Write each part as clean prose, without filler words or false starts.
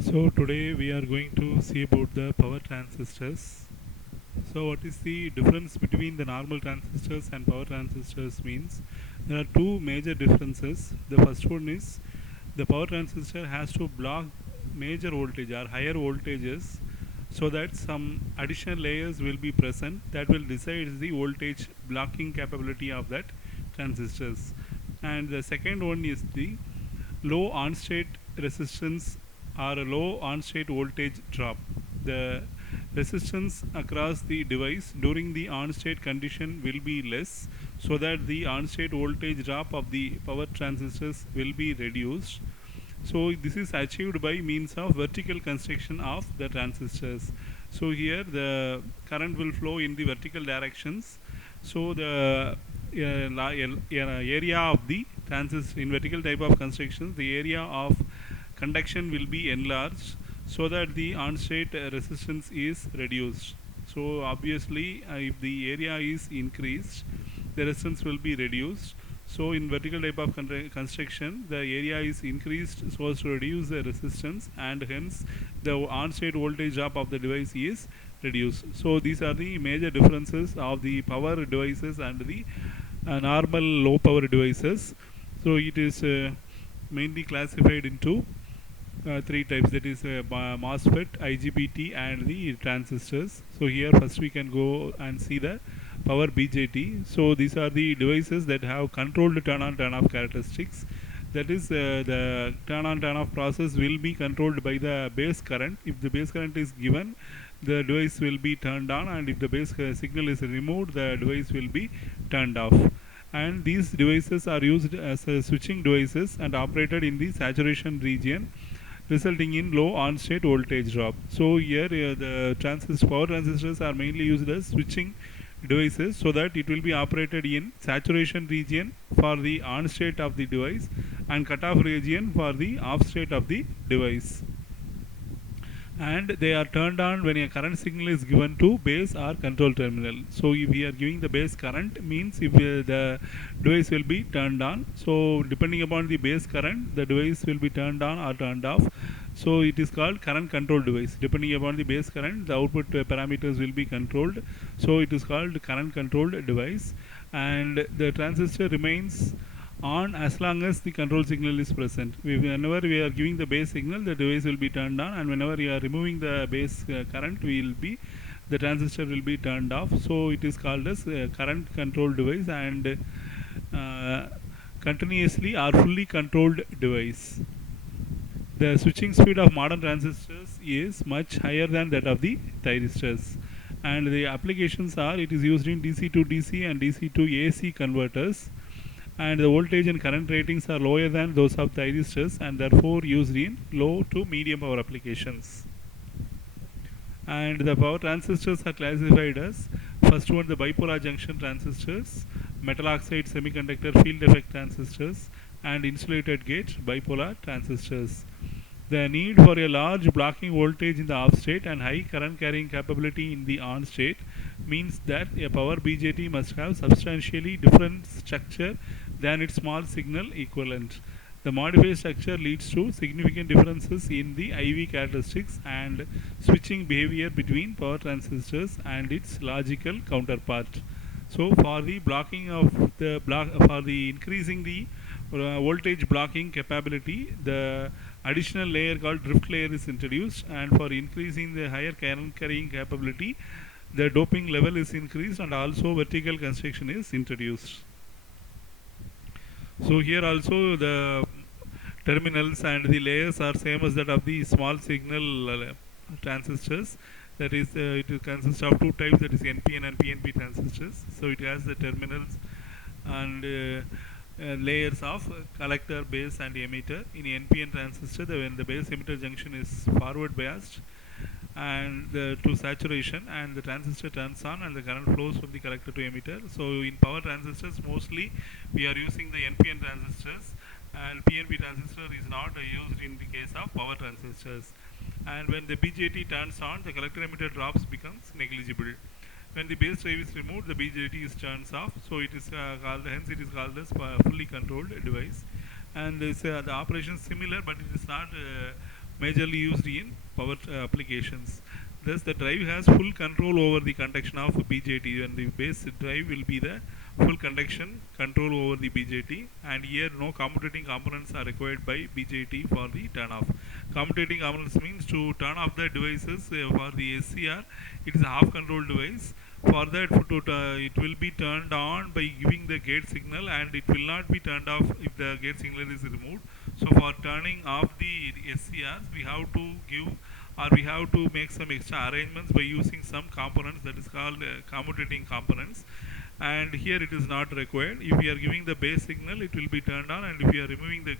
So today we are going to see about the power transistors. So what is the difference between the normal transistors and power transistors means there are two major differences. The first one is the power transistor has to block major voltage or higher voltages so that some additional layers will be present that will decide the voltage blocking capability of that transistors. And the second one is the low on-state resistance or a low on-state voltage drop. The resistance across the device during the on-state condition will be less so that the on-state voltage drop of the power transistors will be reduced. So this is achieved by means of vertical construction of the transistors. So here the current will flow in the vertical directions. So the area of the transistor in vertical type of construction, the area of conduction will be enlarged so that the on-state resistance is reduced. So obviously, if the area is increased, the resistance will be reduced. So in vertical type of construction, the area is increased so as to reduce the resistance, and hence the on-state voltage drop of the device is reduced. So these are the major differences of the power devices and the normal low power devices. So it is mainly classified into three types, that is MOSFET, IGBT and the transistors. So here first we can go and see the power BJT. So these are the devices that have controlled turn on turn off characteristics. That is the turn on turn off process will be controlled by the base current. If the base current is given, the device will be turned on, and if the base signal is removed, the device will be turned off. And these devices are used as switching devices and operated in the saturation region, resulting in low on-state voltage drop. So here the power transistors are mainly used as switching devices so that it will be operated in saturation region for the on-state of the device and cutoff region for the off-state of the device, and they are turned on when a current signal is given to base or control terminal. So if we are giving the base current, means if the device will be turned on. So depending upon the base current, the device will be turned on or turned off. So it is called current control device. Depending upon the base current, the output parameters will be controlled. So it is called current controlled device, and the transistor remains on as long as the control signal is present. Whenever we are giving the base signal, the device will be turned on, and whenever we are removing the base current, the transistor will be turned off. So it is called as current control device, and uh, continuously or fully controlled device. The switching speed of modern transistors is much higher than that of the thyristors, and the applications are, it is used in DC to DC and DC to AC converters, and the voltage and current ratings are lower than those of thyristors and therefore used in low to medium power applications. And the power transistors are classified as, first one, the bipolar junction transistors, metal oxide semiconductor field effect transistors, and insulated gate bipolar transistors. The need for a large blocking voltage in the off state and high current carrying capability in the on state means that a power BJT must have substantially different structure than its small signal equivalent. The modified structure leads to significant differences in the IV characteristics and switching behavior between power transistors and its logical counterpart. So for the blocking of the for the increasing the voltage blocking capability, the additional layer called drift layer is introduced, and for increasing the higher current carrying capability, the doping level is increased, and also vertical construction is introduced. So here also the terminals and the layers are same as that of the small signal transistors. That is, it consists of two types, that is NPN and PNP transistors. So it has the terminals and layers of collector, base and emitter. In NPN transistor, when the base emitter junction is forward biased and to saturation, and the transistor turns on and the current flows from the collector to emitter. So in power transistors, mostly we are using the NPN transistors, and PNP transistor is not used in the case of power transistors. And when the BJT turns on, the collector emitter drops becomes negligible. When the base drive is removed, the BJT is turns off. So it is called, hence it is called as fully controlled device. And the operation is similar, but it is not majorly used in power applications. Thus, the drive has full control over the conduction of BJT, and the base drive will be the full conduction control over the BJT. And here, no commutating components are required by BJT for the turn off. Commutating components means to turn off the devices for the SCR. It is a half control device. For that, it will be turned on by giving the gate signal, and it will not be turned off if the gate signal is removed. So for turning off the SCRs, we have to give, or we have to make some extra arrangements by using some components that is called commutating components. And here it is not required. If we are giving the base signal, it will be turned on, and if we are removing the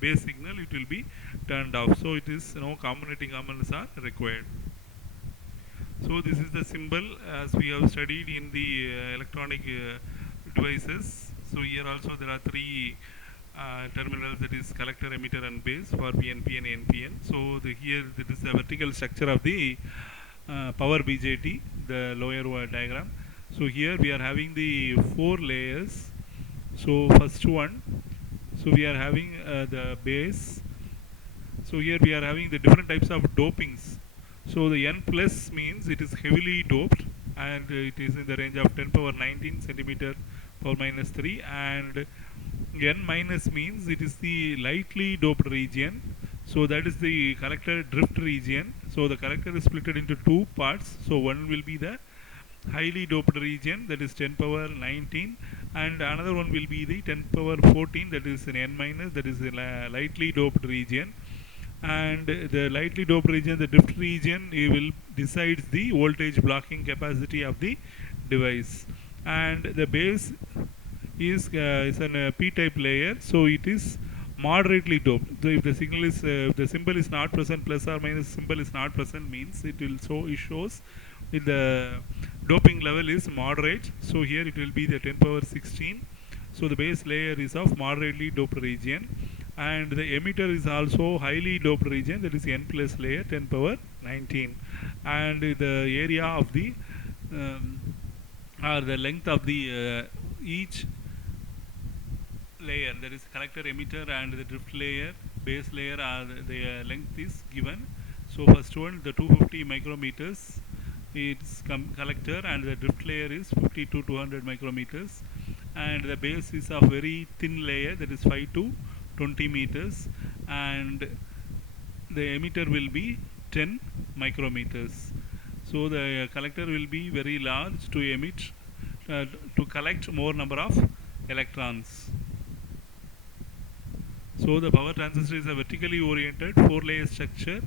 base signal, it will be turned off. So it is no commutating components are required. So this is the symbol as we have studied in the electronic devices. So here also there are three terminals, that is collector, emitter and base for PNP and NPN. So here this is the vertical structure of the power BJT, the lower diagram. So here we are having the four layers. So first one, so we are having the base. So here we are having the different types of dopings. So the N plus means it is heavily doped, and it is in the range of 10 power 19 centimeter power minus 3, and N minus means it is the lightly doped region. So that is the collector drift region. So the collector is split into two parts. So one will be the highly doped region, that is 10 power 19, and another one will be the 10 power 14, that is an N minus, that is a lightly doped region. And the lightly doped region, the drift region, it will decides the voltage blocking capacity of the device. And the base is an p-type layer, so it is moderately doped. So if the signal is if the symbol is not present, plus or minus symbol is not present, means it will it shows if the doping level is moderate. So here it will be the 10 power 16. So the base layer is of moderately doped region, and the emitter is also highly doped region, that is N plus layer 10 power 19, and the area of the or the length of the each layer, that is collector, emitter and the drift layer, base layer, the length is given. So first one, the 250 micrometers, its collector, and the drift layer is 50 to 200 micrometers, and the base is of very thin layer, that is 5 to 20 meters, and the emitter will be 10 micrometers. So the collector will be very large to emit to collect more number of electrons. So the power transistor is a vertically oriented 4-layer structure.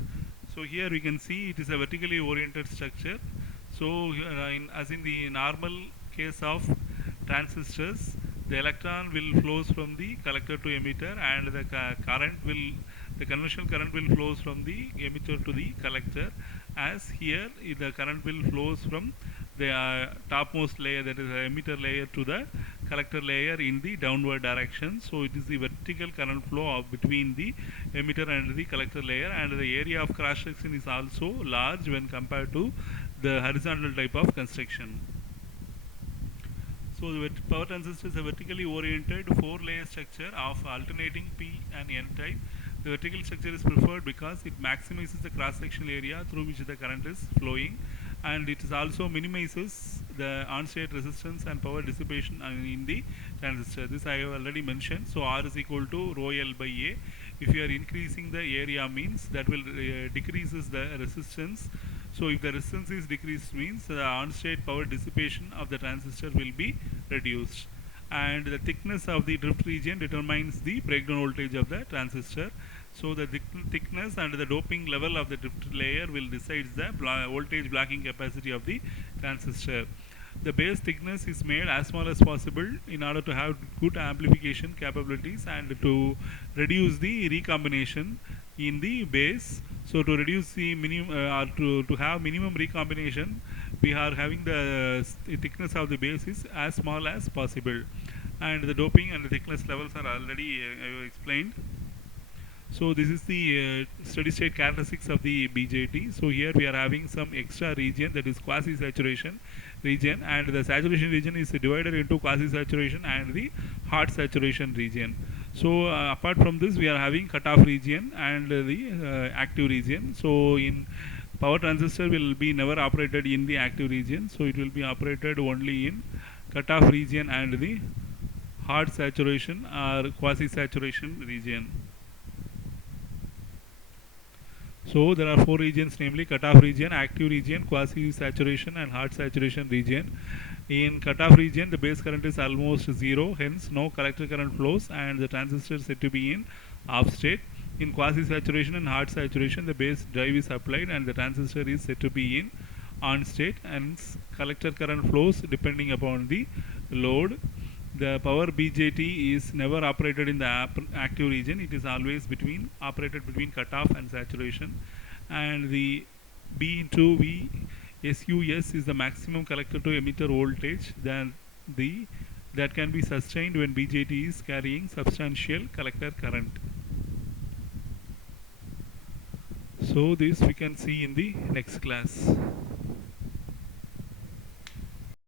So here we can see it is a vertically oriented structure. So as in the normal case of transistors, the electron will flows from the collector to emitter, and the conventional current will flows from the emitter to the collector. As here the current will flows from the topmost layer, that is the emitter layer, to the collector layer in the downward direction. So it is the vertical current flow between the emitter and the collector layer, and the area of cross section is also large when compared to the horizontal type of construction. So the power transistor is a vertically oriented 4-layer structure of alternating P and N type. The vertical structure is preferred because it maximizes the cross-sectional area through which the current is flowing, and it is also minimizes the on-state resistance and power dissipation in the transistor. This I have already mentioned. So R is equal to rho L by A. If you are increasing the area, means that will decreases the resistance. So if the resistance is decreased, means the on-state power dissipation of the transistor will be reduced, and the thickness of the drift region determines the breakdown voltage of the transistor. So the thickness and the doping level of the drift layer will decide the voltage blocking capacity of the transistor. The base thickness is made as small as possible in order to have good amplification capabilities and to reduce the recombination in the base. So to reduce the minimum or to have minimum recombination, we are having the thickness of the base is as small as possible, and the doping and the thickness levels are already explained. So this is the steady state characteristics of the BJT. So here we are having some extra region, that is quasi saturation region, and the saturation region is divided into quasi saturation and the hot saturation region. So apart from this, we are having cutoff region and the active region. So in power transistor will be never operated in the active region, so it will be operated only in cutoff region and the hard saturation or quasi saturation region. So there are four regions, namely cutoff region, active region, quasi saturation and hard saturation region. In cutoff region, the base current is almost zero, hence no collector current flows and the transistor is said to be in off state. In quasi saturation and hard saturation, the base drive is applied and the transistor is said to be in on state, and collector current flows depending upon the load. The power BJT is never operated in the active region. It is always operated between cutoff and saturation. And the B into V SUS is the maximum collector to emitter voltage that can be sustained when BJT is carrying substantial collector current. So this we can see in the next class.